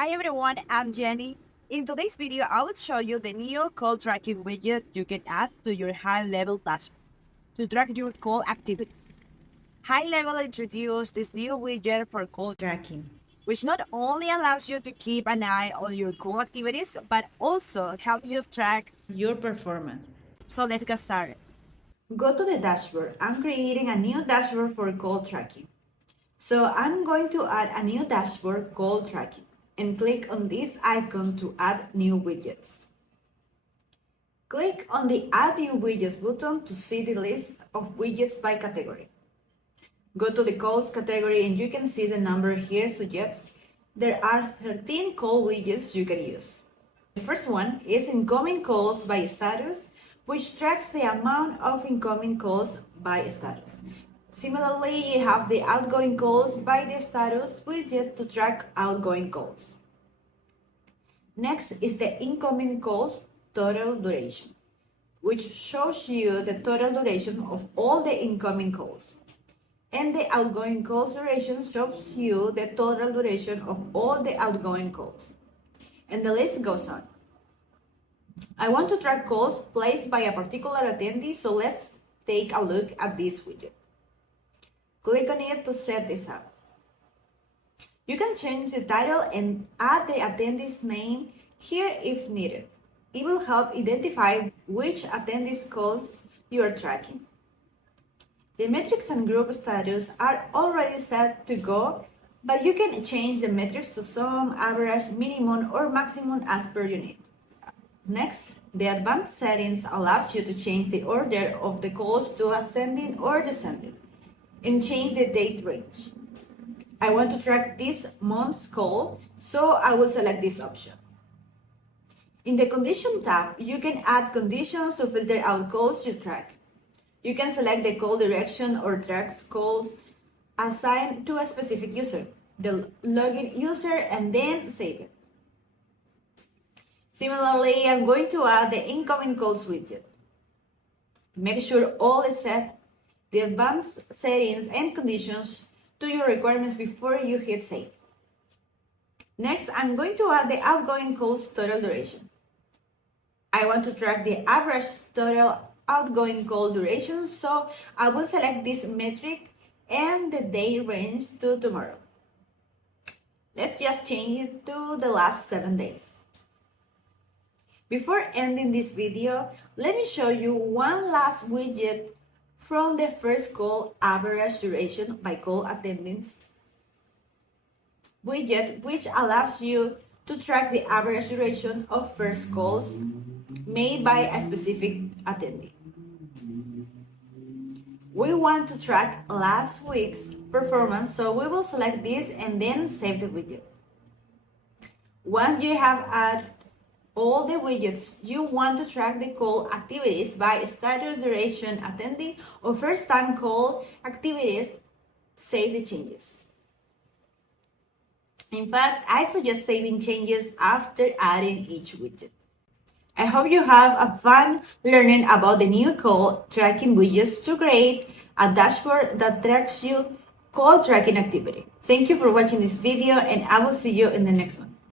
Hi everyone, I'm Jenny. In today's video, I will show you the new call tracking widget you can add to your high-level dashboard to track your call activities. High Level introduced this new widget for call tracking, which not only allows you to keep an eye on your call activities, but also helps you track your performance. So let's get started. Go to the dashboard. I'm creating a new dashboard for call tracking. So I'm going to add a new dashboard call tracking and click on this icon to add new widgets. Click on the Add New Widgets button to see the list of widgets by category. Go to the calls category and you can see the number here suggests there are 13 call widgets you can use. The first one is incoming calls by status, which tracks the amount of incoming calls by status. Similarly, you have the outgoing calls by the status widget to track outgoing calls. Next is the incoming calls total duration, which shows you the total duration of all the incoming calls. And the outgoing calls duration shows you the total duration of all the outgoing calls. And the list goes on. I want to track calls placed by a particular attendee, so let's take a look at this widget. Click on it to set this up. You can change the title and add the attendee's name here if needed. It will help identify which attendee's calls you are tracking. The metrics and group status are already set to go, but you can change the metrics to sum, average, minimum, or maximum as per your need. Next, the advanced settings allows you to change the order of the calls to ascending or descending, and change the date range. I want to track this month's call, so I will select this option. In the Condition tab, you can add conditions to filter out calls you track. You can select the call direction or tracks calls assigned to a specific user, the login user, and then save it. Similarly, I'm going to add the incoming calls widget. Make sure all is set, the advanced settings and conditions to your requirements before you hit save. Next, I'm going to add the outgoing calls total duration. I want to track the average total outgoing call duration, so I will select this metric and the day range to tomorrow. Let's just change it to the last 7 days. Before ending this video, let me show you one last widget from the first call average duration by call attendance widget, which allows you to track the average duration of first calls made by a specific attendee. We want to track last week's performance, so we will select this and then save the widget. Once you have added all the widgets you want to track the call activities by status, duration, attendee, or first-time call activities, save the changes. In fact, I suggest saving changes after adding each widget. I hope you have a fun learning about the new call tracking widgets to create a dashboard that tracks your call tracking activity. Thank you for watching this video, and I will see you in the next one.